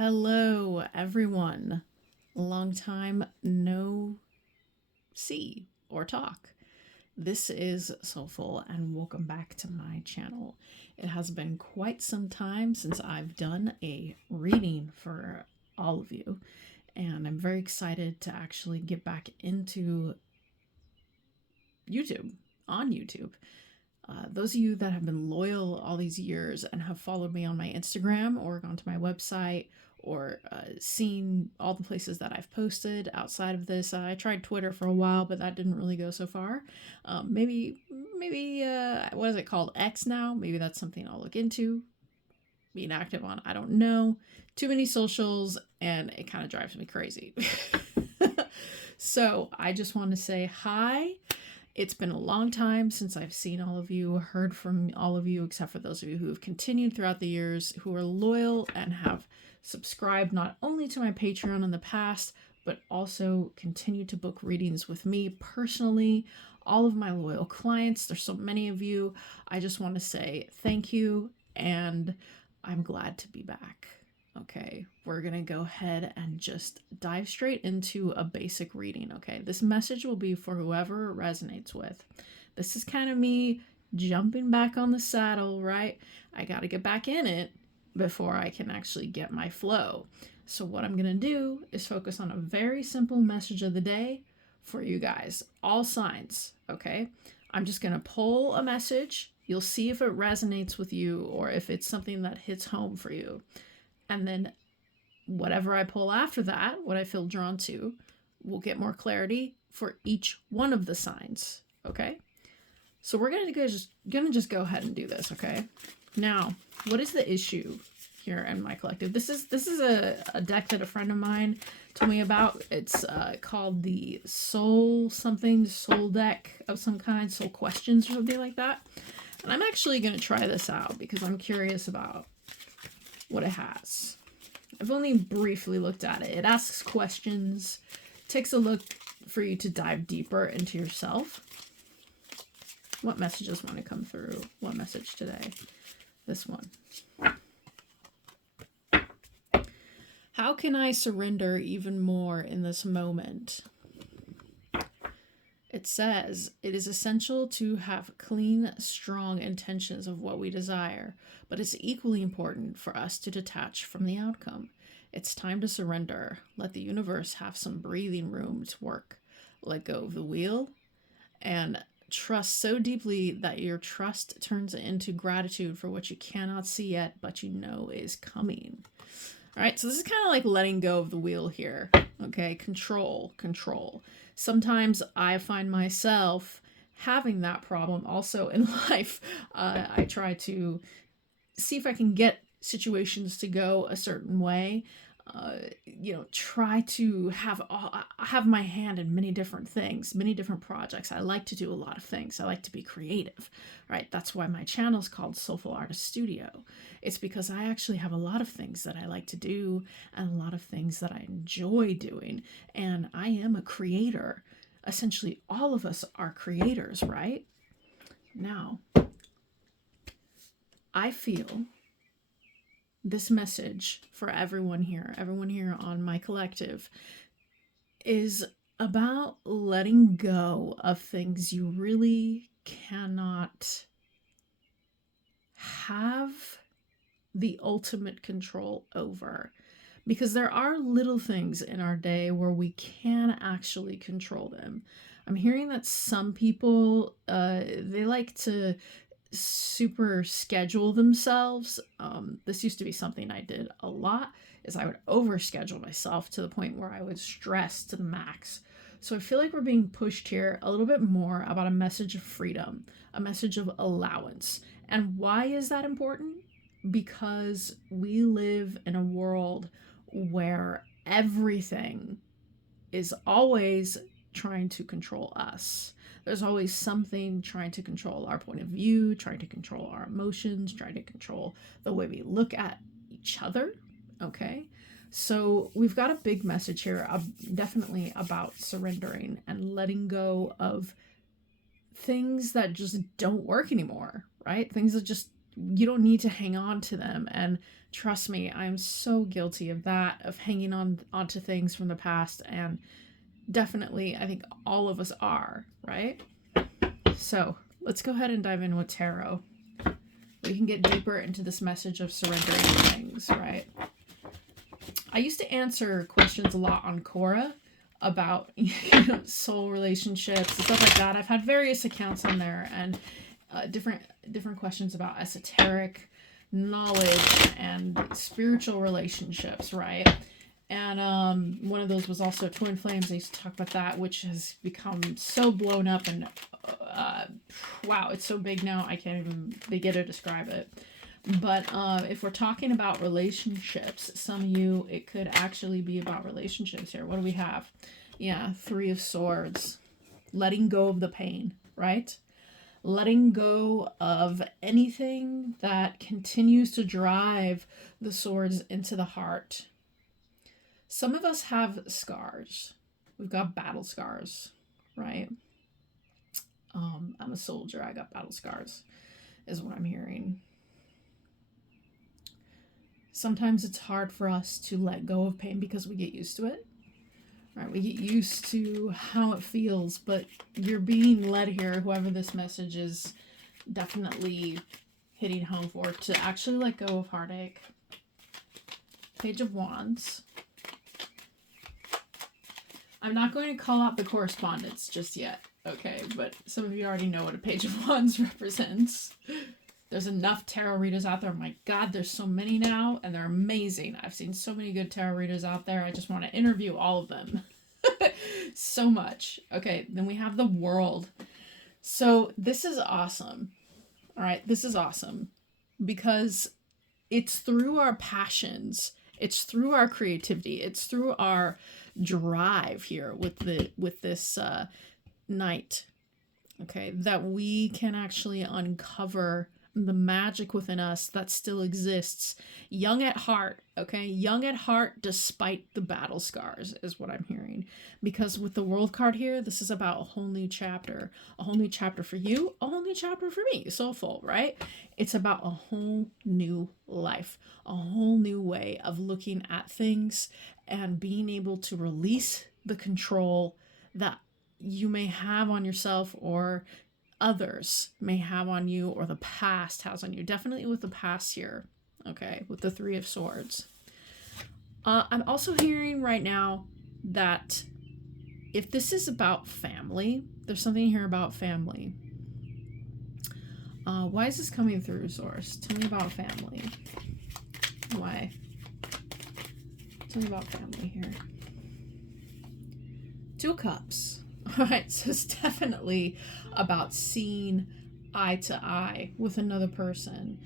Hello, everyone. Long time no see or talk. This is Soulful, and welcome back to my channel. It has been quite some time since I've done a reading for all of you, and I'm very excited to actually get back into YouTube, on YouTube. Those of you that have been loyal all these years and have followed me on my Instagram or gone to my website or seen all the places that I've posted outside of this. I tried Twitter for a while, but that didn't really go so far. Maybe what is it called? X now? Maybe that's something I'll look into being active on. I don't know. Too many socials, and it kind of drives me crazy. So I just want to say hi. It's been a long time since I've seen all of you, heard from all of you, except for those of you who have continued throughout the years, who are loyal and have subscribed not only to my Patreon in the past, but also continue to book readings with me personally. All of my loyal clients, there's so many of you. I just want to say thank you, and I'm glad to be back. Okay, we're gonna go ahead and just dive straight into a basic reading. Okay, this message will be for whoever it resonates with. This is kind of me jumping back on the saddle, right? I got to get back in it before I can actually get my flow. So what I'm gonna do is focus on a very simple message of the day for you guys, all signs. Okay, I'm just gonna pull a message. You'll see if it resonates with you or if it's something that hits home for you. And then whatever I pull after that, what I feel drawn to, will get more clarity for each one of the signs. Okay? So we're gonna just go ahead and do this, okay? Now, what is the issue here in my collective? This is a deck that a friend of mine told me about. It's called the soul deck of some kind, soul questions or something like that. And I'm actually gonna try this out because I'm curious about what it has. I've only briefly looked at it. It asks questions, takes a look for you to dive deeper into yourself. What messages want to come through? What message today? This one. How can I surrender even more in this moment? It says, it is essential to have clean, strong intentions of what we desire, but it's equally important for us to detach from the outcome. It's time to surrender. Let the universe have some breathing room to work. Let go of the wheel and trust so deeply that your trust turns into gratitude for what you cannot see yet, but you know is coming. All right, so this is kind of like letting go of the wheel here. Okay, control. Sometimes I find myself having that problem also in life. I try to see if I can get situations to go a certain way. Try to have my hand in many different things, many different projects. I like to do a lot of things. I like to be creative, right? That's why my channel is called Soulful Artist Studio. It's because I actually have a lot of things that I like to do and a lot of things that I enjoy doing. And I am a creator. Essentially, all of us are creators, right? Now, I feel this message for everyone here on my collective, is about letting go of things you really cannot have the ultimate control over. Because there are little things in our day where we can actually control them. I'm hearing that some people, they like to super schedule themselves. This used to be something I did a lot, is I would overschedule myself to the point where I would stress to the max. So I feel like we're being pushed here a little bit more about a message of freedom, a message of allowance. And why is that important? Because we live in a world where everything is always trying to control us. There's always something trying to control our point of view, trying to control our emotions, trying to control the way we look at each other, okay? So we've got a big message here, definitely about surrendering and letting go of things that just don't work anymore, right? Things that just, you don't need to hang on to them. And Trust me, I'm so guilty of that, of hanging onto things from the past, and definitely I think all of us are, right? So let's go ahead and dive in with tarot. We can get deeper into this message of surrendering things, right? I used to answer questions a lot on Quora about soul relationships and stuff like that. I've had various accounts on there, and different questions about esoteric knowledge and spiritual relationships, right? And one of those was also twin flames. I used to talk about that, which has become so blown up, and wow, it's so big now I can't even begin to describe it. But if we're talking about relationships, some of you, it could actually be about relationships here. What do we have? Yeah, Three of Swords. Letting go of the pain, right? Letting go of anything that continues to drive the swords into the heart. Some of us have scars. We've got battle scars, right? I'm a soldier. I got battle scars, is what I'm hearing. Sometimes it's hard for us to let go of pain because we get used to it, right? We get used to how it feels, but you're being led here, whoever this message is definitely hitting home for, to actually let go of heartache. Page of Wands. I'm not going to call out the correspondence just yet, okay? But some of you already know what a Page of Wands represents. There's enough tarot readers out there. Oh my God, there's so many now, and they're amazing. I've seen so many good tarot readers out there. I just want to interview all of them. So much. Okay, then we have the World. So this is awesome. All right, this is awesome because it's through our passions, it's through our creativity, it's through our drive here with this Knight, okay, that we can actually uncover the magic within us that still exists, young at heart, okay? Young at heart despite the battle scars is what I'm hearing. Because with the World card here, this is about a whole new chapter. A whole new chapter for you, a whole new chapter for me, soulful, right? It's about a whole new life, a whole new way of looking at things and being able to release the control that you may have on yourself, or others may have on you, or the past has on you. Definitely with the past here, okay, with the Three of Swords. I'm also hearing right now that if this is about family, there's something here about family. Why is this coming through, Source? Tell me about family. Why? Tell me about family here. Two of Cups. All right, so it's definitely about seeing eye to eye with another person,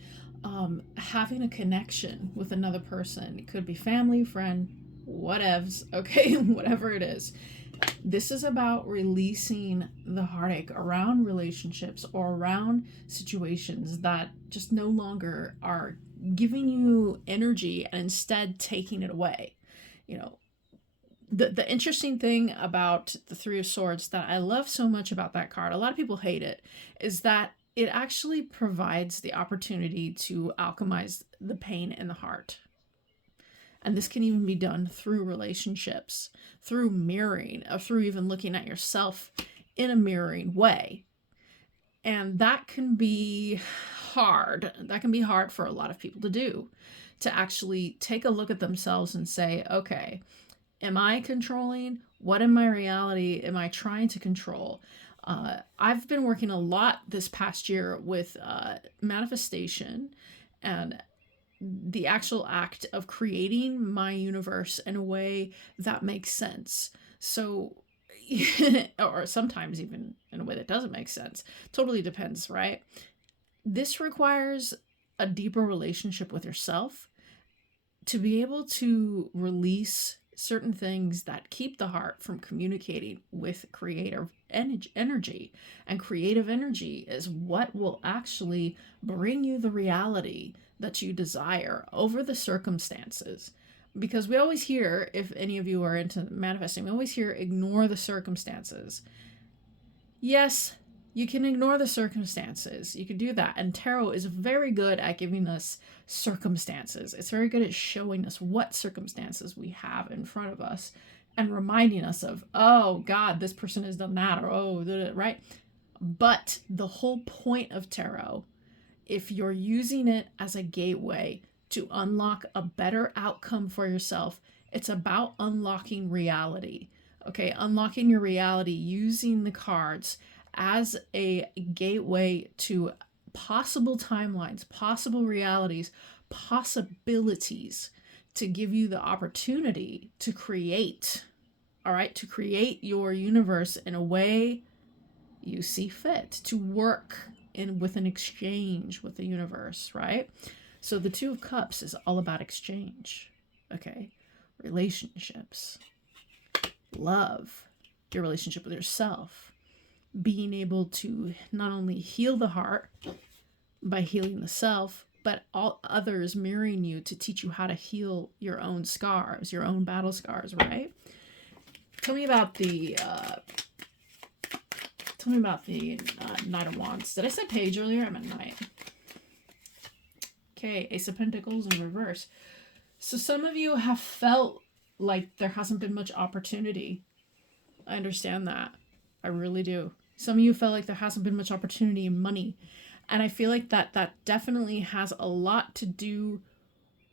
having a connection with another person. It could be family, friend, whatevs, okay, whatever it is. This is about releasing the heartache around relationships or around situations that just no longer are giving you energy and instead taking it away. You know, the interesting thing about the Three of Swords that I love so much about that card, a lot of people hate it, is that it actually provides the opportunity to alchemize the pain in the heart. And this can even be done through relationships, through mirroring, or through even looking at yourself in a mirroring way. And that can be hard. That can be hard for a lot of people to do, to actually take a look at themselves and say, okay, am I controlling? What in my reality am I trying to control? I've been working a lot this past year with manifestation and the actual act of creating my universe in a way that makes sense. So, or sometimes even in a way that doesn't make sense. Totally depends, right? This requires a deeper relationship with yourself to be able to release certain things that keep the heart from communicating with creative energy. And creative energy is what will actually bring you the reality that you desire over the circumstances. Because we always hear, if any of you are into manifesting, we always hear ignore the circumstances. Yes, You can ignore the circumstances. You can do that. And tarot is very good at giving us circumstances. It's very good at showing us what circumstances we have in front of us and reminding us of, oh God, this person has done that, or oh, right? But the whole point of tarot, if you're using it as a gateway to unlock a better outcome for yourself, it's about unlocking reality. Okay, unlocking your reality using the cards as a gateway to possible timelines, possible realities, possibilities, to give you the opportunity to create, all right, to create your universe in a way you see fit, to work in with an exchange with the universe, right? So the Two of Cups is all about exchange, okay? Relationships, love, your relationship with yourself, being able to not only heal the heart by healing the self, but all others mirroring you to teach you how to heal your own scars, your own battle scars, right? Tell me about the Knight of Wands. Did I say page earlier? I meant knight. Okay, Ace of Pentacles in reverse. So some of you have felt like there hasn't been much opportunity. I understand that. I really do. Some of you felt like there hasn't been much opportunity in money. And I feel like that definitely has a lot to do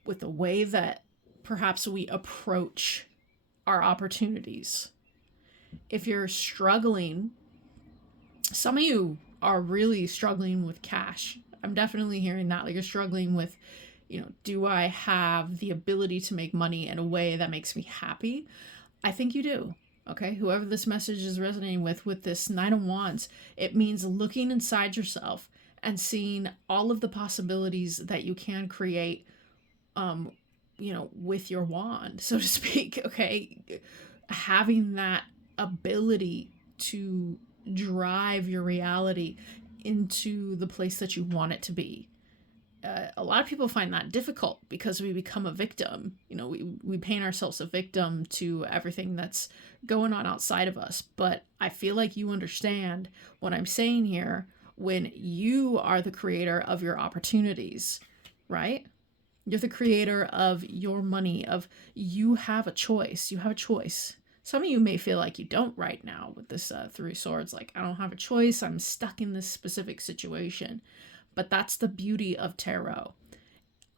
with the way that perhaps we approach our opportunities. If you're struggling, some of you are really struggling with cash. I'm definitely hearing that. Like, you're struggling with, do I have the ability to make money in a way that makes me happy? I think you do. Okay, whoever this message is resonating with this Nine of Wands, it means looking inside yourself and seeing all of the possibilities that you can create, with your wand, so to speak. Okay, having that ability to drive your reality into the place that you want it to be. A lot of people find that difficult because we become a victim. We paint ourselves a victim to everything that's going on outside of us. But I feel like you understand what I'm saying here when you are the creator of your opportunities, right? You're the creator of your money, you have a choice. You have a choice. Some of you may feel like you don't right now with this Three Swords. Like, I don't have a choice. I'm stuck in this specific situation. But that's the beauty of tarot.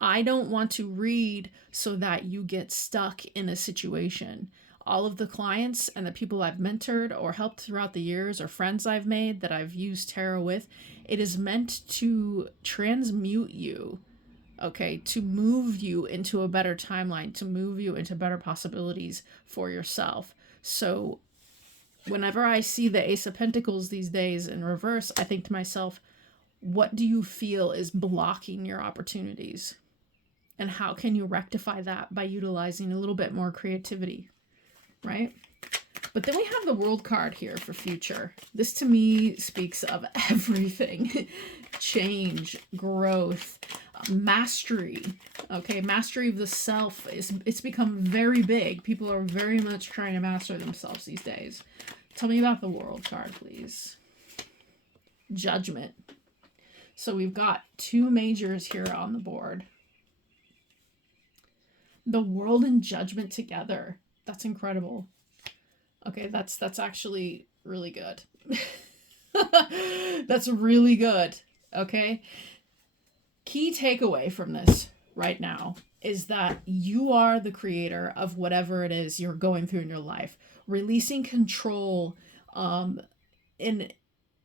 I don't want to read so that you get stuck in a situation. All of the clients and the people I've mentored or helped throughout the years, or friends I've made that I've used tarot with, it is meant to transmute you, okay, to move you into a better timeline, to move you into better possibilities for yourself. So whenever I see the Ace of Pentacles these days in reverse, I think to myself, what do you feel is blocking your opportunities? And how can you rectify that by utilizing a little bit more creativity, right? But then we have the World card here for future. This to me speaks of everything. Change, growth, mastery. Okay, mastery of the self it's become very big. People are very much trying to master themselves these days. Tell me about the World card, please. Judgment. So we've got two majors here on the board. The World and Judgment together. That's incredible. Okay, that's actually really good. That's really good. Okay. Key takeaway from this right now is that you are the creator of whatever it is you're going through in your life. Releasing control in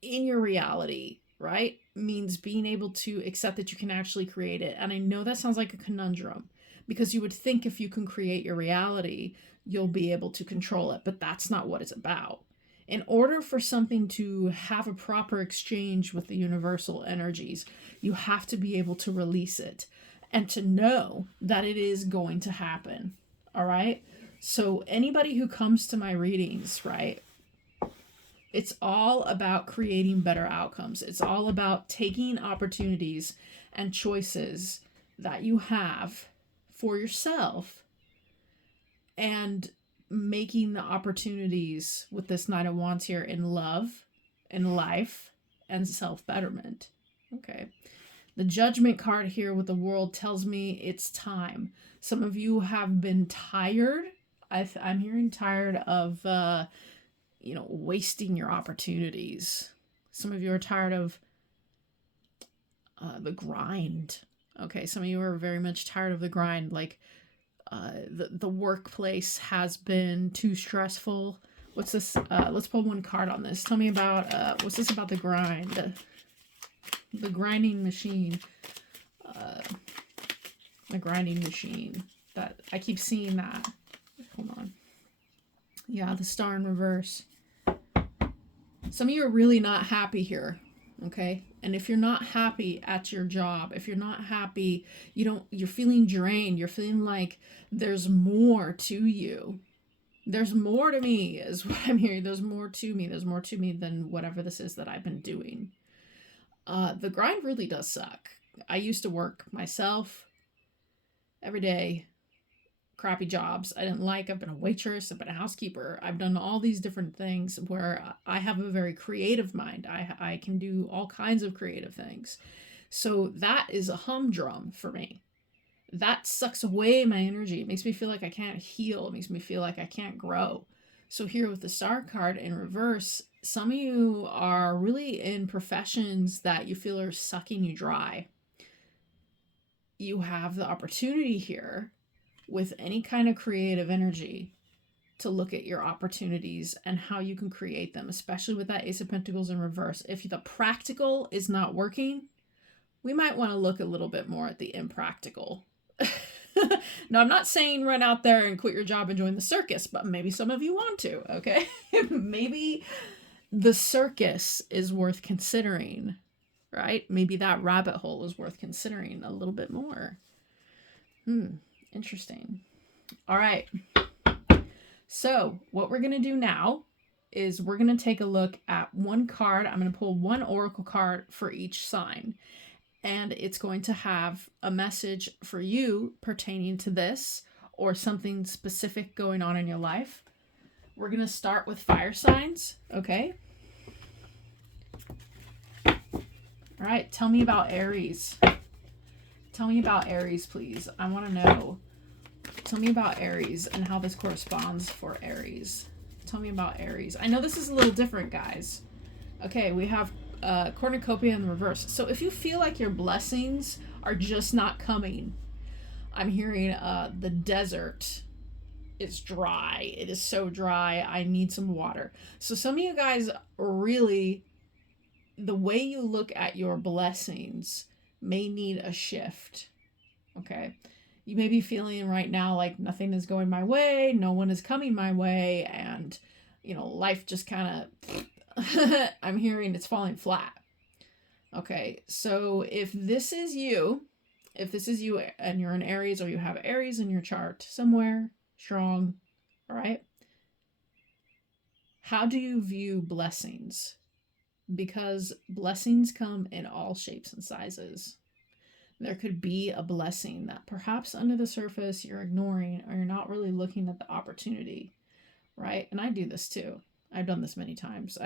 your reality, right, means being able to accept that you can actually create it. And I know that sounds like a conundrum, because you would think if you can create your reality, you'll be able to control it. But that's not what it's about. In order for something to have a proper exchange with the universal energies, you have to be able to release it and to know that it is going to happen. All right? So anybody who comes to my readings, right, it's all about creating better outcomes. It's all about taking opportunities and choices that you have for yourself and making the opportunities with this Knight of Wands here in love, in life, and self-betterment. Okay. The Judgment card here with the World tells me it's time. Some of you have been tired. I'm hearing tired of, wasting your opportunities. Some of you are tired of the grind. Okay, some of you are very much tired of the grind. Like the workplace has been too stressful. What's this? Let's pull one card on this. Tell me about, what's this about the grind? The grinding machine. The grinding machine. That I keep seeing that. Hold on. Yeah, the Star in reverse. Some of you are really not happy here. Okay. And if you're not happy at your job, if you're not happy, you're feeling drained. You're feeling like there's more to you. There's more to me is what I'm hearing. There's more to me. There's more to me than whatever this is that I've been doing. The grind really does suck. I used to work myself every day, crappy jobs I didn't like. I've been a waitress, I've been a housekeeper. I've done all these different things where I have a very creative mind. I can do all kinds of creative things. So that is a humdrum for me. That sucks away my energy. It makes me feel like I can't heal. It makes me feel like I can't grow. So here with the Star card in reverse, some of you are really in professions that you feel are sucking you dry. You have the opportunity here with any kind of creative energy to look at your opportunities and how you can create them, especially with that Ace of Pentacles in reverse. If the practical is not working, we might want to look a little bit more at the impractical. Now, I'm not saying run out there and quit your job and join the circus, but maybe some of you want to, okay? Maybe the circus is worth considering, right? Maybe that rabbit hole is worth considering a little bit more. Interesting. All right. So what we're going to do now is we're going to take a look at one card. I'm going to pull one oracle card for each sign. And it's going to have a message for you pertaining to this or something specific going on in your life. We're going to start with fire signs. Okay. All right. Tell me about Aries. Tell me about Aries, please. I want to know. Tell me about Aries and how this corresponds for Aries. Tell me about Aries. I know this is a little different, guys. Okay, we have cornucopia in the reverse. So if you feel like your blessings are just not coming, I'm hearing the desert is dry. It is so dry. I need some water. So some of you guys really, the way you look at your blessings may need a shift. Okay. You may be feeling right now like nothing is going my way, no one is coming my way, and life just kind of I'm hearing it's falling flat. Okay, so if this is you and you're in Aries, or you have Aries in your chart somewhere strong, all right, how do you view blessings? Because blessings come in all shapes and sizes. There could be a blessing that perhaps under the surface you're ignoring, or you're not really looking at the opportunity, right? And I do this too. I've done this many times.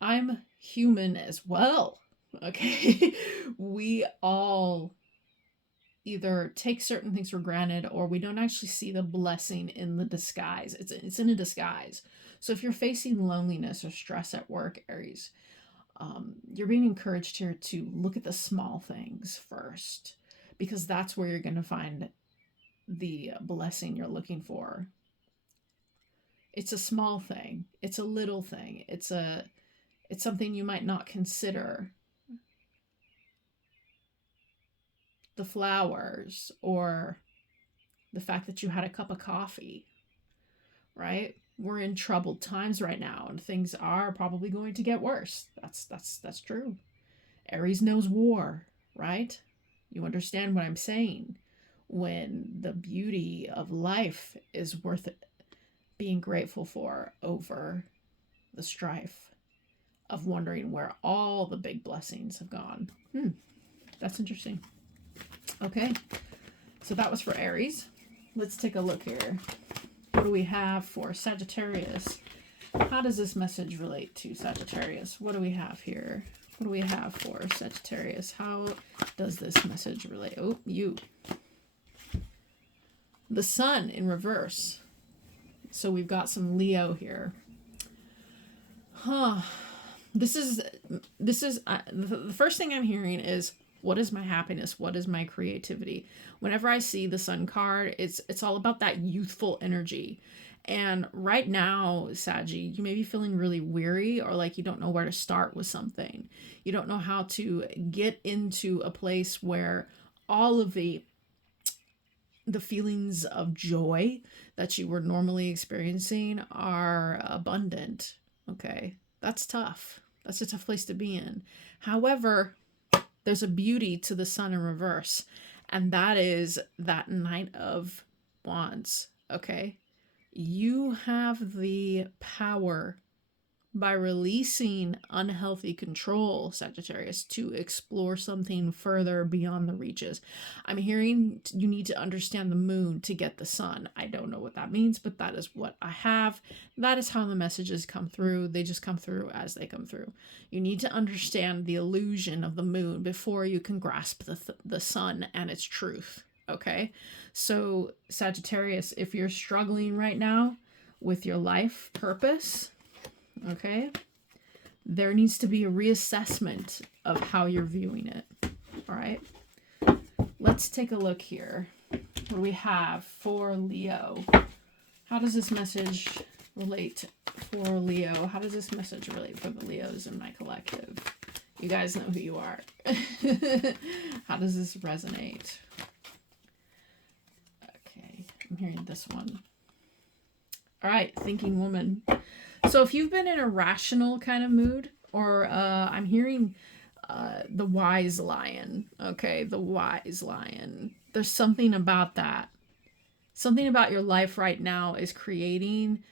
I'm human as well, okay? We all either take certain things for granted, or we don't actually see the blessing in the disguise. It's in a disguise. So if you're facing loneliness or stress at work, Aries, you're being encouraged here to look at the small things first, because that's where you're going to find the blessing you're looking for. It's a small thing. It's a little thing. It's something you might not consider. The flowers, or the fact that you had a cup of coffee, right? We're in troubled times right now, and things are probably going to get worse. That's true. Aries knows war, right? You understand what I'm saying when the beauty of life is worth it, being grateful for, over the strife of wondering where all the big blessings have gone. That's interesting. Okay, so that was for Aries. Let's take a look here. What do we have for Sagittarius? How does this message relate to Sagittarius? What do we have here? What do we have for Sagittarius? How does this message relate? Oh, you. The Sun in reverse. So we've got some Leo here. This is the first thing I'm hearing is, what is my happiness? What is my creativity? Whenever I see the Sun card, it's all about that youthful energy. And right now, Saggy, you may be feeling really weary, or like you don't know where to start with something. You don't know how to get into a place where all of the feelings of joy that you were normally experiencing are abundant. Okay, that's tough. That's a tough place to be in. However, there's a beauty to the Sun in reverse, and that is that Knight of Wands. Okay, you have the power, by releasing unhealthy control, Sagittarius, to explore something further beyond the reaches. I'm hearing you need to understand the moon to get the sun. I don't know what that means, but that is what I have. That is how the messages come through. They just come through as they come through. You need to understand the illusion of the moon before you can grasp the sun and its truth. Okay? So, Sagittarius, if you're struggling right now with your life purpose, okay, there needs to be a reassessment of how you're viewing it. All right, let's take a look here. What do we have for Leo? How does this message relate for Leo? How does this message relate for the Leos in my collective? You guys know who you are. How does this resonate? Okay, I'm hearing this one. All right, thinking woman. So if you've been in a rational kind of mood, or I'm hearing the wise lion, okay, the wise lion. There's something about that. Something about your life right now is creating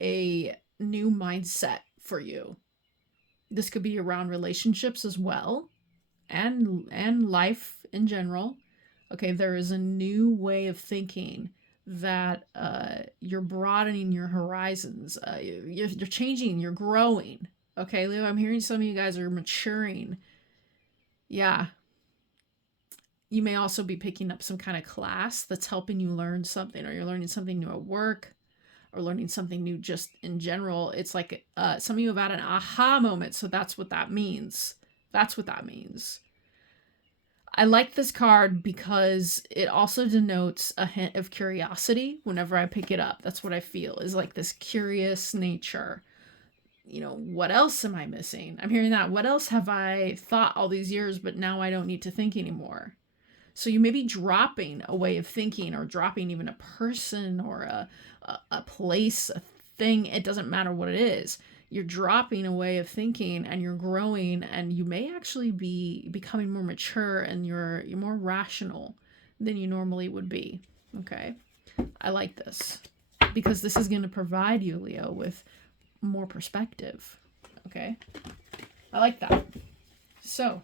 a new mindset for you. This could be around relationships as well, and life in general. Okay, there is a new way of thinking that you're broadening your horizons. You're changing, you're growing. Okay, Leo, I'm hearing some of you guys are maturing. Yeah. You may also be picking up some kind of class that's helping you learn something, or you're learning something new at work, or learning something new just in general. It's like some of you have had an aha moment, so that's what that means. That's what that means. I like this card because it also denotes a hint of curiosity whenever I pick it up. That's what I feel, is like this curious nature. You know, what else am I missing? I'm hearing that. What else have I thought all these years, but now I don't need to think anymore? So you may be dropping a way of thinking, or dropping even a person, or a place, a thing. It doesn't matter what it is. You're dropping a way of thinking, and you're growing, and you may actually be becoming more mature, and you're more rational than you normally would be. Okay, I like this because this is going to provide you, Leo, with more perspective. Okay, I like that. So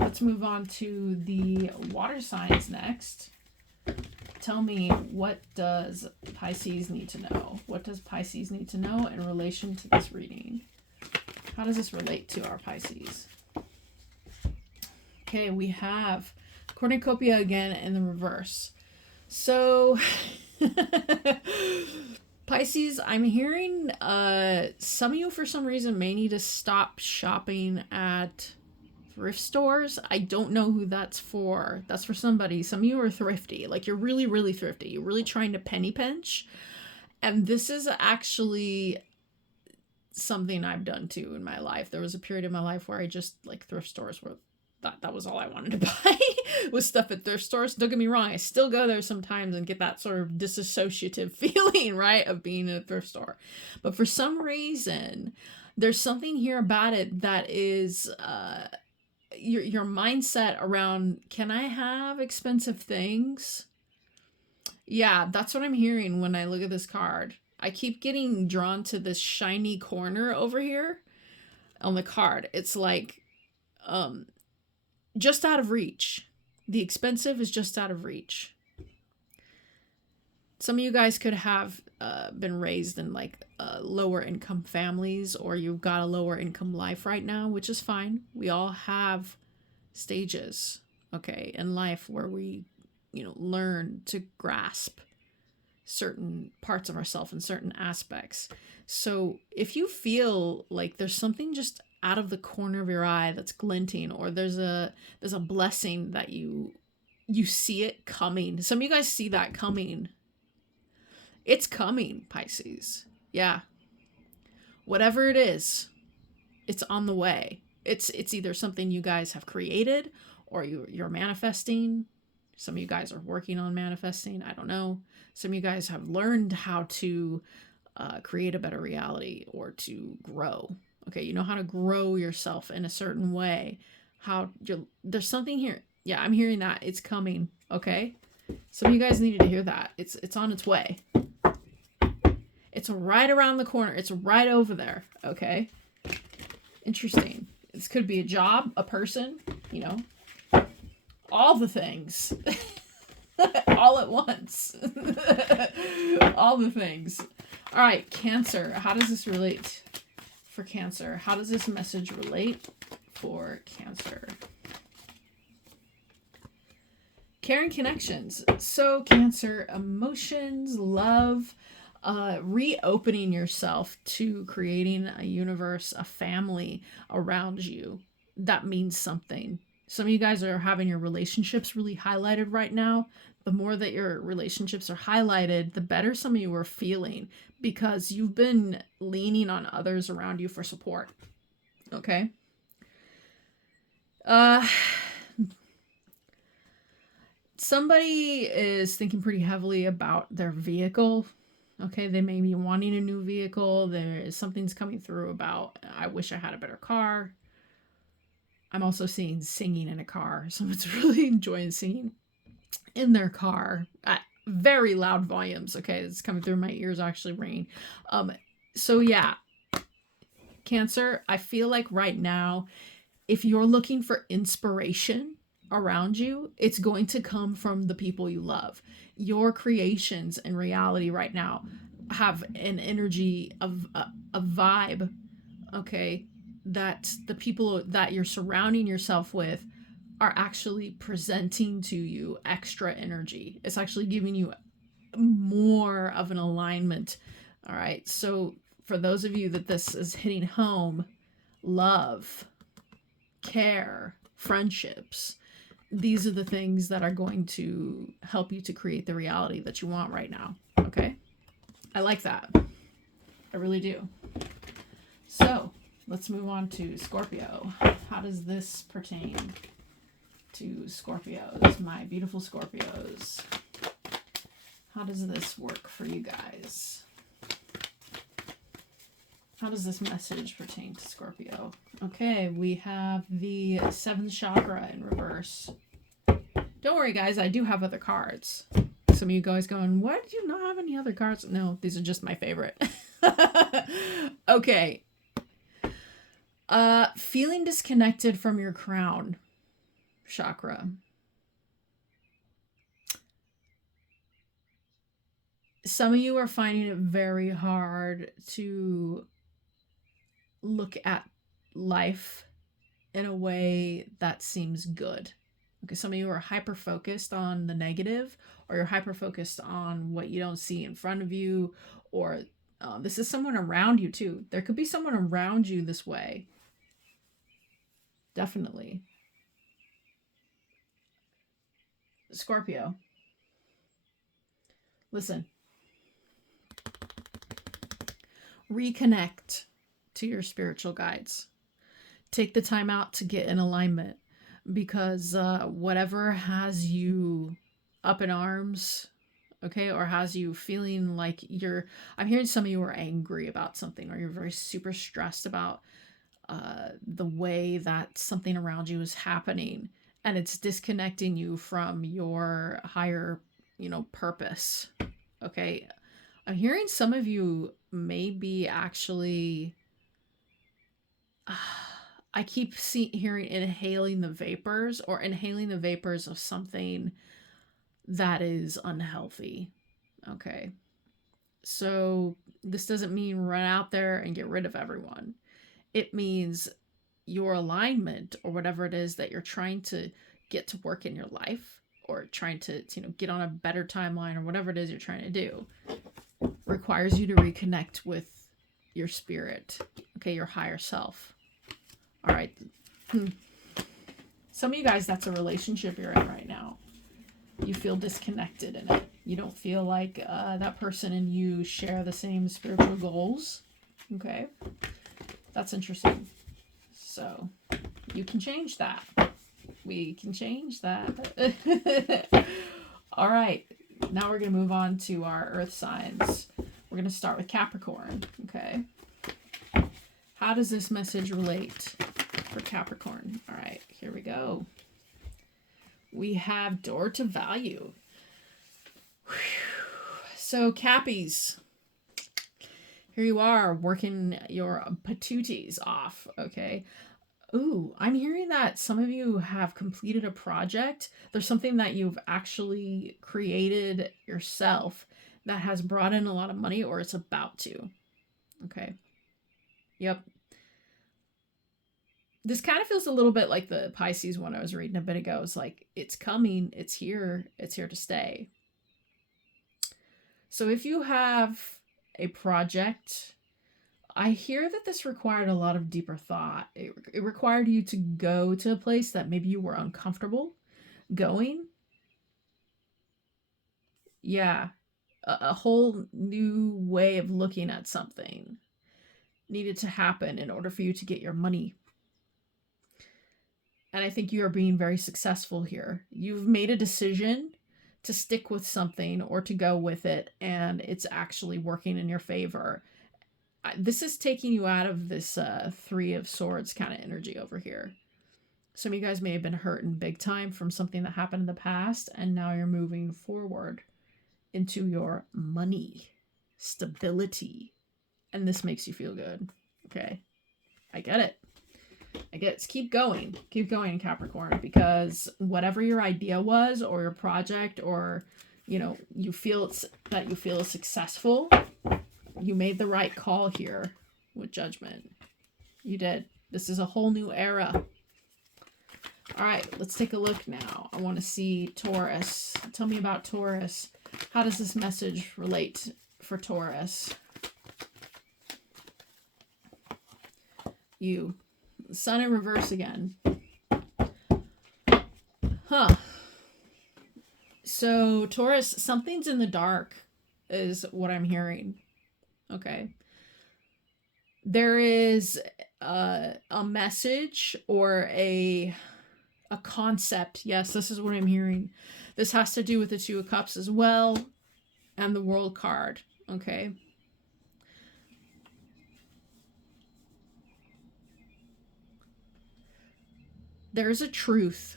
let's move on to the water signs next. Tell me, what does Pisces need to know? What does Pisces need to know in relation to this reading? How does this relate to our Pisces? Okay, we have cornucopia again in the reverse. So, Pisces, I'm hearing some of you for some reason may need to stop shopping at thrift stores. I don't know who that's for. That's for somebody. Some of you are thrifty. Like, you're really, really thrifty. You're really trying to penny pinch. And this is actually something I've done too in my life. There was a period in my life where I just, like, thrift stores were, that was all I wanted to buy was stuff at thrift stores. Don't get me wrong. I still go there sometimes and get that sort of disassociative feeling, right, of being in a thrift store. But for some reason, there's something here about it that is, your mindset around, can I have expensive things? Yeah, that's what I'm hearing when I look at this card. I keep getting drawn to this shiny corner over here on the card. It's like just out of reach. The expensive is just out of reach. Some of you guys could have been raised in like lower income families, or you've got a lower income life right now, which is fine. We all have stages, okay, in life where we, learn to grasp certain parts of ourselves and certain aspects. So if you feel like there's something just out of the corner of your eye that's glinting, or there's a blessing that you see it coming. Some of you guys see that coming. It's coming, Pisces. Yeah. Whatever it is, it's on the way. It's either something you guys have created, or you're manifesting. Some of you guys are working on manifesting. I don't know. Some of you guys have learned how to create a better reality, or to grow. Okay, you know how to grow yourself in a certain way. There's something here. Yeah, I'm hearing that. It's coming. Okay, some of you guys needed to hear that. It's on its way. It's right around the corner. It's right over there. Okay, interesting. This could be a job, a person, all the things. All at once. All the things. All right, Cancer. How does this relate for Cancer? How does this message relate for Cancer? Caring connections. So Cancer, emotions, love, reopening yourself to creating a universe, a family around you. That means something. Some of you guys are having your relationships really highlighted right now. The more that your relationships are highlighted, the better some of you are feeling, because you've been leaning on others around you for support. Okay? Somebody is thinking pretty heavily about their vehicle. Okay, they may be wanting a new vehicle. Something's coming through about, I wish I had a better car. I'm also seeing singing in a car. Someone's really enjoying singing in their car at very loud volumes. Okay, it's coming through my ears, actually ringing. So yeah, Cancer, I feel like right now, if you're looking for inspiration around you, it's going to come from the people you love. Your creations in reality right now have an energy of a vibe, okay, that the people that you're surrounding yourself with are actually presenting to you extra energy. It's actually giving you more of an alignment. All right. So for those of you that this is hitting home, love, care, friendships, these are the things that are going to help you to create the reality that you want right now. Okay? I like that. I really do. So let's move on to Scorpio. How does this pertain to Scorpios, my beautiful Scorpios? How does this work for you guys? How does this message pertain to Scorpio? Okay, we have the 7th chakra in reverse. Don't worry, guys, I do have other cards. Some of you guys going, why did you not have any other cards? No, these are just my favorite. Okay. Feeling disconnected from your crown chakra. Some of you are finding it very hard to look at life in a way that seems good. Okay, some of you are hyper focused on the negative, or you're hyper focused on what you don't see in front of you, or this is someone around you too. There could be someone around you this way. Definitely. Scorpio. Listen. Reconnect to your spiritual guides. Take the time out to get in alignment, because whatever has you up in arms, okay, or has you feeling like I'm hearing some of you are angry about something, or you're very super stressed about the way that something around you is happening, and it's disconnecting you from your higher, purpose. Okay, I'm hearing some of you may be actually I keep hearing inhaling the vapors, or inhaling the vapors of something that is unhealthy. Okay. So this doesn't mean run out there and get rid of everyone. It means your alignment or whatever it is that you're trying to get to work in your life, or trying to, get on a better timeline, or whatever it is you're trying to do, requires you to reconnect with your spirit, okay, your higher self. All right. Some of you guys, that's a relationship you're in right now. You feel disconnected in it. You don't feel like that person and you share the same spiritual goals. Okay. That's interesting. So you can change that. We can change that. All right. Now we're going to move on to our earth signs. We're going to start with Capricorn. Okay. How does this message relate for Capricorn? All right. Here we go. We have door to value. Whew. So Cappies, here you are working your patooties off. Okay. Ooh, I'm hearing that some of you have completed a project. There's something that you've actually created yourself that has brought in a lot of money, or it's about to. Okay. Yep. This kind of feels a little bit like the Pisces one I was reading a bit ago. It's like, it's coming, it's here to stay. So if you have a project, I hear that this required a lot of deeper thought. It required you to go to a place that maybe you were uncomfortable going. Yeah. A whole new way of looking at something needed to happen in order for you to get your money. And I think you are being very successful here. You've made a decision to stick with something or to go with it, and it's actually working in your favor. This is taking you out of this Three of Swords kind of energy over here. Some of you guys may have been hurting big time from something that happened in the past, and now you're moving forward into your money, stability, and this makes you feel good. Okay, I get it. Keep going, Capricorn, because whatever your idea was, or your project, or you feel successful, you made the right call here with Judgment. You did. This is a whole new era. All right, let's take a look now. I want to see Taurus. Tell me about Taurus. How does this message relate for Taurus? You. Sun in reverse again. Huh. So Taurus, something's in the dark is what I'm hearing. Okay. There is a message or a concept. Yes, this is what I'm hearing. This has to do with the Two of Cups as well, and the World card. Okay. There's a truth.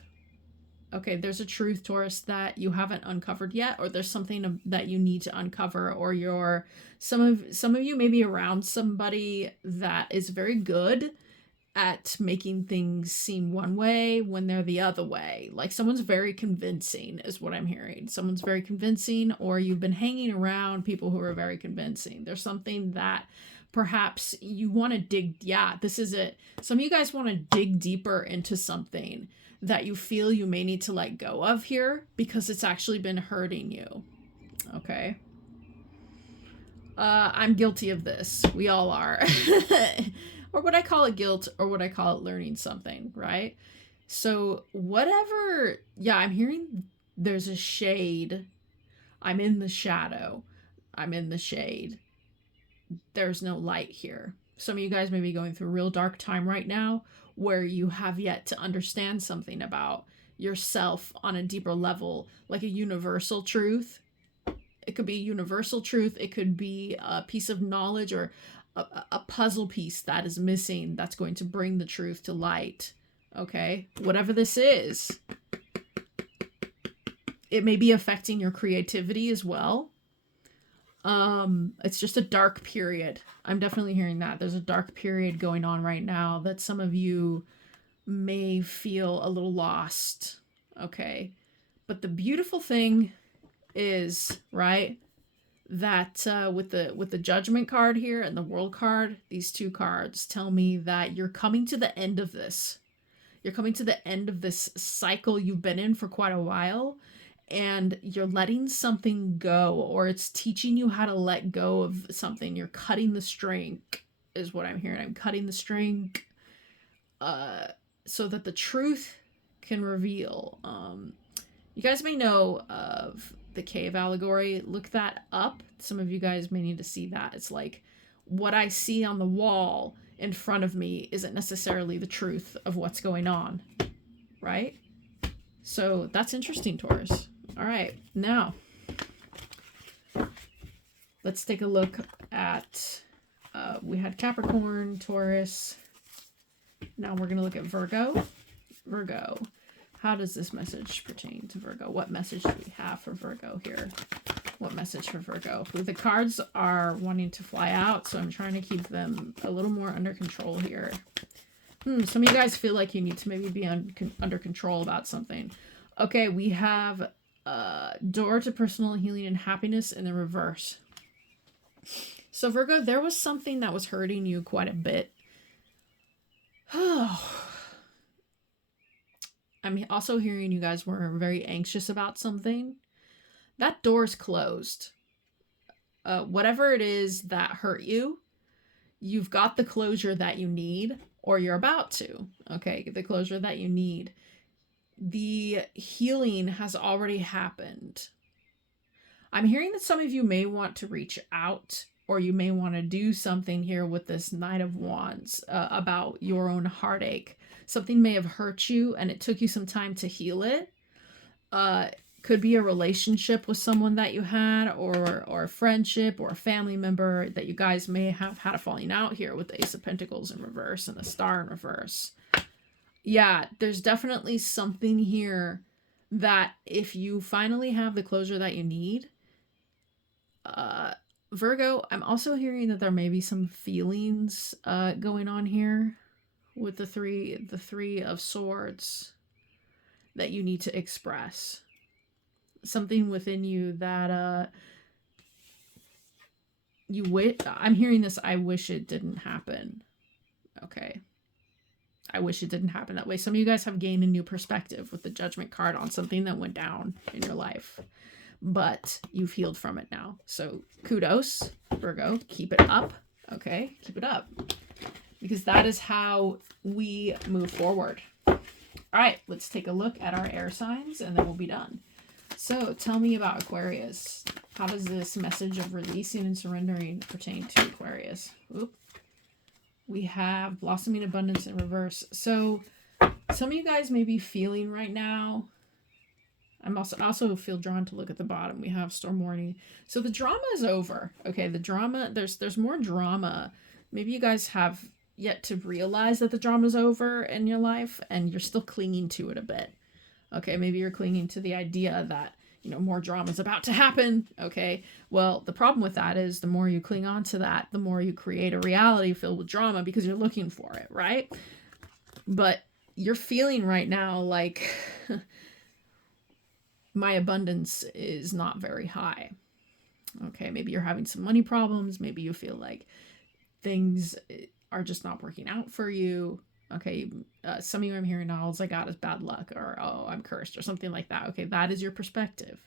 Okay, there's a truth, Taurus, that you haven't uncovered yet, or there's something that you need to uncover, or some of you may be around somebody that is very good at making things seem one way when they're the other way. Like someone's very convincing is what I'm hearing. Someone's very convincing, or you've been hanging around people who are very convincing. There's something that perhaps you want to dig. Yeah, this is it. Some of you guys want to dig deeper into something that you feel you may need to let go of here because it's actually been hurting you. Okay. I'm guilty of this. We all are. Or would I call it guilt, or would I call it learning something, right? So whatever, yeah, I'm hearing there's a shade. I'm in the shadow. I'm in the shade. There's no light here. Some of you guys may be going through a real dark time right now where you have yet to understand something about yourself on a deeper level, like a universal truth. It could be universal truth. It could be a piece of knowledge or a puzzle piece that is missing that's going to bring the truth to light. Okay? Whatever this is, it may be affecting your creativity as well. It's just a dark period. I'm definitely hearing that. There's a dark period going on right now that some of you may feel a little lost. Okay? But the beautiful thing is, right? that with the Judgment card here and the World card, these two cards tell me that you're coming to the end of this. You're coming to the end of this cycle you've been in for quite a while, and you're letting something go, or it's teaching you how to let go of something. You're cutting the string, is what I'm hearing. I'm cutting the string so that the truth can reveal. You guys may know of the cave allegory. Look that up. Some of you guys may need to see that. It's like what I see on the wall in front of me isn't necessarily the truth of what's going on, right? So that's interesting, Taurus. All right, now let's take a look at, we had Capricorn, Taurus. Now we're going to look at Virgo. Virgo. How does this message pertain to Virgo? What message do we have for Virgo here? What message for Virgo? The cards are wanting to fly out, so I'm trying to keep them a little more under control here. Some of you guys feel like you need to maybe be under control about something. Okay, we have door to personal healing and happiness in the reverse. So Virgo, there was something that was hurting you quite a bit. I'm also hearing you guys were very anxious about something. That door's closed. Whatever it is that hurt you, you've got the closure that you need, or you're about to. Okay, the closure that you need. The healing has already happened. I'm hearing that some of you may want to reach out, or you may want to do something here with this Knight of Wands about your own heartache. Something may have hurt you and it took you some time to heal it. Could be a relationship with someone that you had, or a friendship, or a family member that you guys may have had a falling out here with the Ace of Pentacles in reverse and the Star in reverse. Yeah, there's definitely something here that if you finally have the closure that you need, Virgo, I'm also hearing that there may be some feelings going on here with the three of Swords that you need to express. Something within you that I'm hearing this, I wish it didn't happen. Okay. I wish it didn't happen that way. Some of you guys have gained a new perspective with the Judgment card on something that went down in your life, but you've healed from it now. So kudos, Virgo, keep it up. Okay, keep it up, because that is how we move forward. All right, let's take a look at our air signs and then we'll be done. So tell me about Aquarius. How does this message of releasing and surrendering pertain to Aquarius? Oop. We have blossoming abundance in reverse. So some of you guys may be feeling right now. I also feel drawn to look at the bottom. We have storm warning. So the drama is over. Okay, the drama, there's more drama. Maybe you guys have yet to realize that the drama is over in your life and you're still clinging to it a bit. Okay, maybe you're clinging to the idea that, more drama is about to happen. Okay, well, the problem with that is the more you cling on to that, the more you create a reality filled with drama because you're looking for it, right? But you're feeling right now like my abundance is not very high. Okay, maybe you're having some money problems. Maybe you feel like things are just not working out for you. Okay, some of you I'm hearing, all I got is bad luck, or oh, I'm cursed, or something like that. Okay, that is your perspective.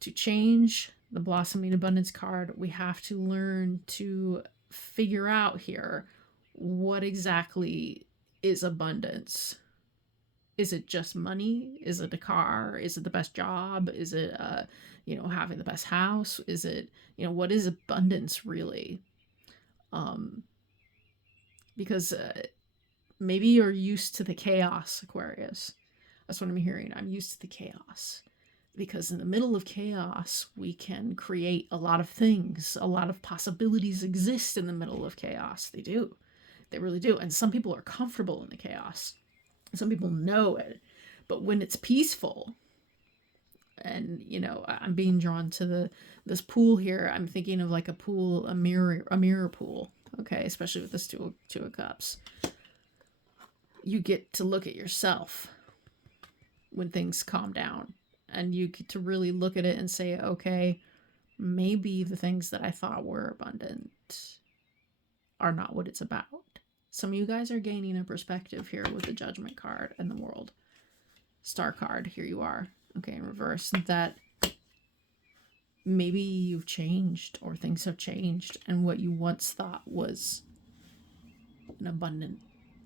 To change the blossoming abundance card, we have to learn to figure out here what exactly is abundance. Is it just money? Is it a car? Is it the best job? Is it having the best house? Is it, what is abundance really? Because maybe you're used to the chaos, Aquarius. That's what I'm hearing. I'm used to the chaos. Because in the middle of chaos, we can create a lot of things. A lot of possibilities exist in the middle of chaos. They do. They really do. And some people are comfortable in the chaos. Some people know it. But when it's peaceful, and, I'm being drawn to this pool here. I'm thinking of like a pool, a mirror pool. Okay, especially with this two of cups. You get to look at yourself when things calm down, and you get to really look at it and say, okay, maybe the things that I thought were abundant are not what it's about. Some of you guys are gaining a perspective here with the Judgment card and the World Star card. Here you are. Okay, in reverse. That maybe you've changed, or things have changed, and what you once thought was an abundant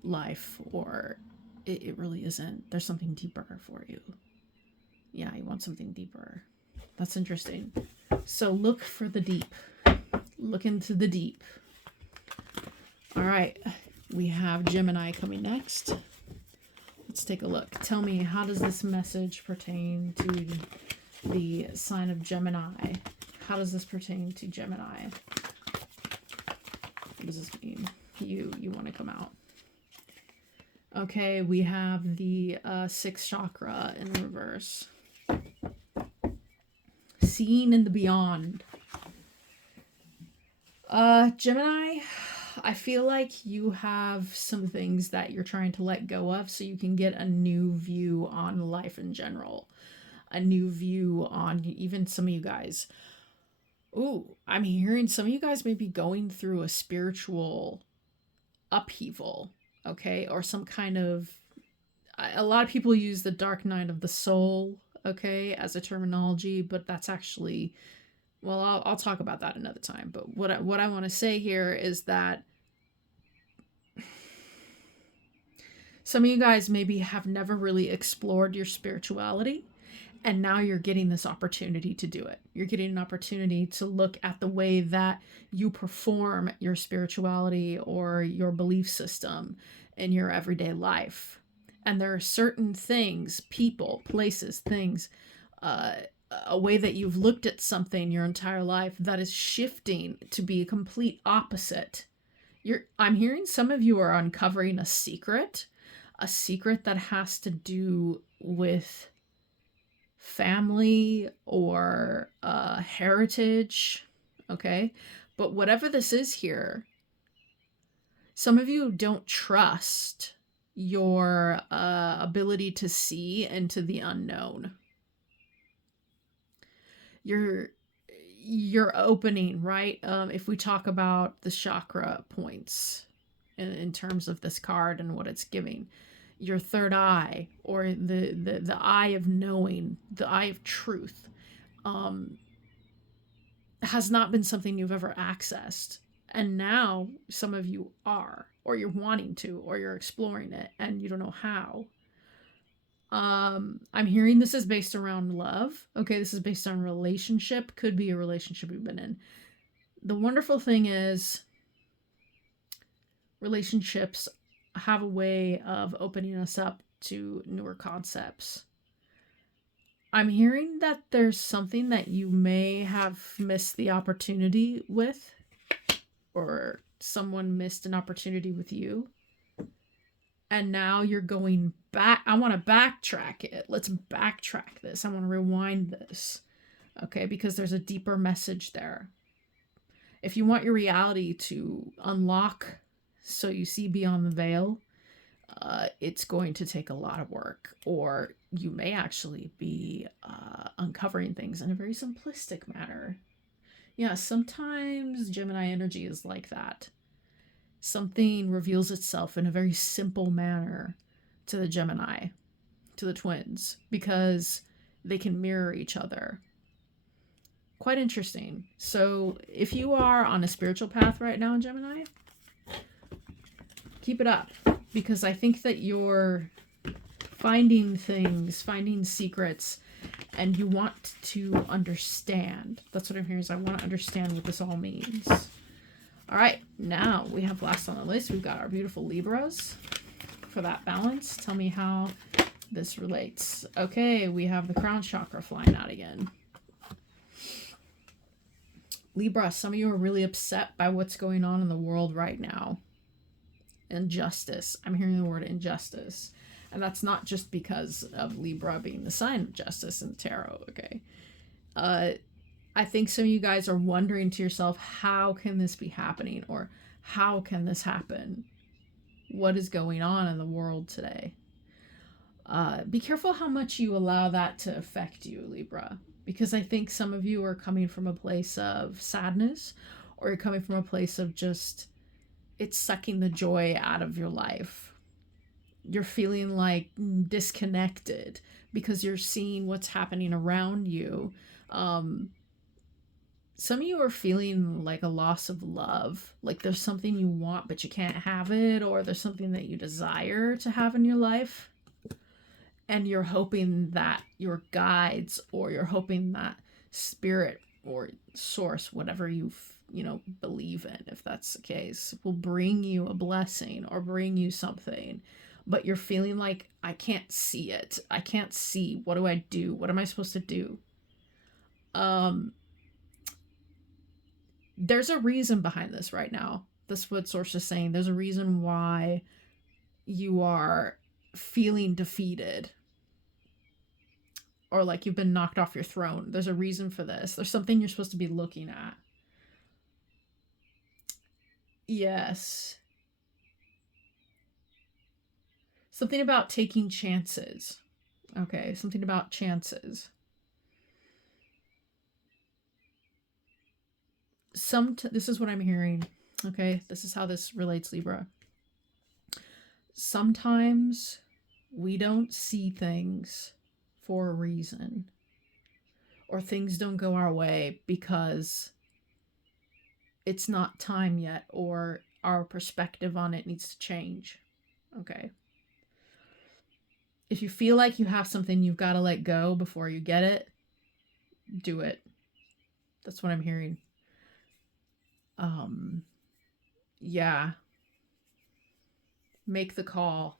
life, or it really isn't. There's something deeper for you. Yeah, you want something deeper. That's interesting. So look for the deep. Look into the deep. All right, we have Gemini coming next. Let's take a look. Tell me, how does this message pertain to the sign of Gemini? How does this pertain to Gemini? What does this mean? You want to come out. Okay, we have the sixth chakra in reverse. Seeing in the beyond. Gemini, I feel like you have some things that you're trying to let go of so you can get a new view on life in general. A new view on even some of you guys. Ooh, I'm hearing some of you guys may be going through a spiritual upheaval, okay? Or some kind of, a lot of people use the dark night of the soul, okay, as a terminology, but that's actually, well, I'll talk about that another time. But what I want to say here is that some of you guys maybe have never really explored your spirituality, and now you're getting this opportunity to do it. You're getting an opportunity to look at the way that you perform your spirituality or your belief system in your everyday life. And there are certain things, people, places, things, a way that you've looked at something your entire life that is shifting to be a complete opposite. I'm hearing some of you are uncovering a secret that has to do with family or heritage, okay? But whatever this is here, some of you don't trust your ability to see into the unknown. You're opening, right? If we talk about the chakra points in terms of this card and what it's giving, your third eye, or the eye of knowing, the eye of truth, has not been something you've ever accessed. And now some of you are, or you're wanting to, or you're exploring it and you don't know how. I'm hearing this is based around love. Okay, this is based on relationship. Could be a relationship you've been in. The wonderful thing is relationships have a way of opening us up to newer concepts. I'm hearing that there's something that you may have missed the opportunity with, or someone missed an opportunity with you. And now you're going back. I want to backtrack it. Let's backtrack this. I want to rewind this. Okay, because there's a deeper message there. If you want your reality to unlock so you see beyond the veil, it's going to take a lot of work, or you may actually be uncovering things in a very simplistic manner. Yeah, sometimes Gemini energy is like that. Something reveals itself in a very simple manner to the Gemini, to the twins, because they can mirror each other. Quite interesting. So if you are on a spiritual path right now, Gemini, keep it up, because I think that you're finding things, finding secrets, and you want to understand. That's what I'm hearing, is I want to understand what this all means. All right, now we have last on the list. We've got our beautiful Libras for that balance. Tell me how this relates. Okay, we have the crown chakra flying out again. Libra, some of you are really upset by what's going on in the world right now. Injustice. I'm hearing the word injustice. And that's not just because of Libra being the sign of justice in the tarot, okay? I think some of you guys are wondering to yourself, how can this be happening? Or how can this happen? What is going on in the world today? Be careful how much you allow that to affect you, Libra. Because I think some of you are coming from a place of sadness, or you're coming from a place of just, it's sucking the joy out of your life. You're feeling like disconnected because you're seeing what's happening around you. Some of you are feeling like a loss of love, like there's something you want but you can't have it, or there's something that you desire to have in your life, and you're hoping that your guides, or you're hoping that spirit or source, whatever you believe in, if that's the case, will bring you a blessing or bring you something. But you're feeling like, I can't see it. I can't see. What do I do? What am I supposed to do? There's a reason behind this right now. That's what source is saying. There's a reason why you are feeling defeated, or like you've been knocked off your throne. There's a reason for this. There's something you're supposed to be looking at. Yes. Something about taking chances. Okay, something about chances. This is what I'm hearing. Okay, this is how this relates, Libra. Sometimes we don't see things for a reason, or things don't go our way because it's not time yet, or our perspective on it needs to change. Okay. If you feel like you have something you've got to let go before you get it, do it. That's what I'm hearing. Yeah. Make the call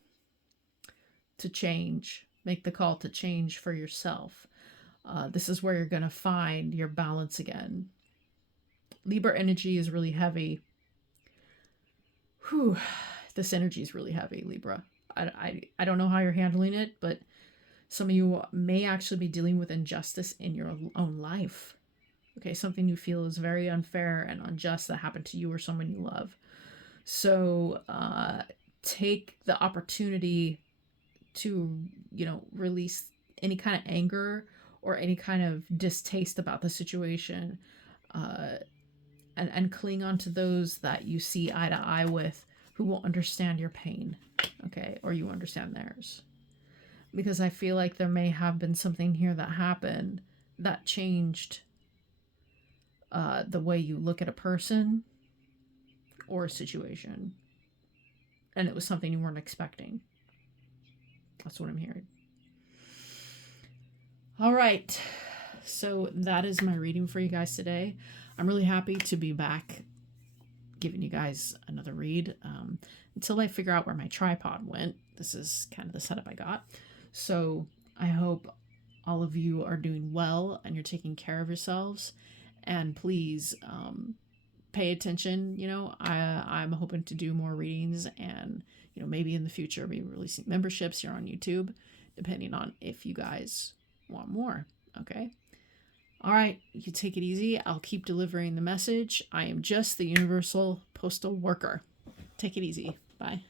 to change. Make the call to change for yourself. This is where you're going to find your balance again. Libra energy is really heavy. Whew. This energy is really heavy, Libra. I don't know how you're handling it, but some of you may actually be dealing with injustice in your own life. Okay, something you feel is very unfair and unjust that happened to you or someone you love. So take the opportunity to, release any kind of anger or any kind of distaste about the situation, and cling on to those that you see eye to eye with, who will understand your pain, okay, or you understand theirs. Because I feel like there may have been something here that happened that changed the way you look at a person or a situation. And it was something you weren't expecting. That's what I'm hearing. All right. So that is my reading for you guys today. I'm really happy to be back giving you guys another read, until I figure out where my tripod went. This is kind of the setup I got. So I hope all of you are doing well and you're taking care of yourselves. And please pay attention. I'm hoping to do more readings, and maybe in the future be releasing memberships here on YouTube, depending on if you guys want more. Okay. All right, you take it easy. I'll keep delivering the message. I am just the universal postal worker. Take it easy. Bye.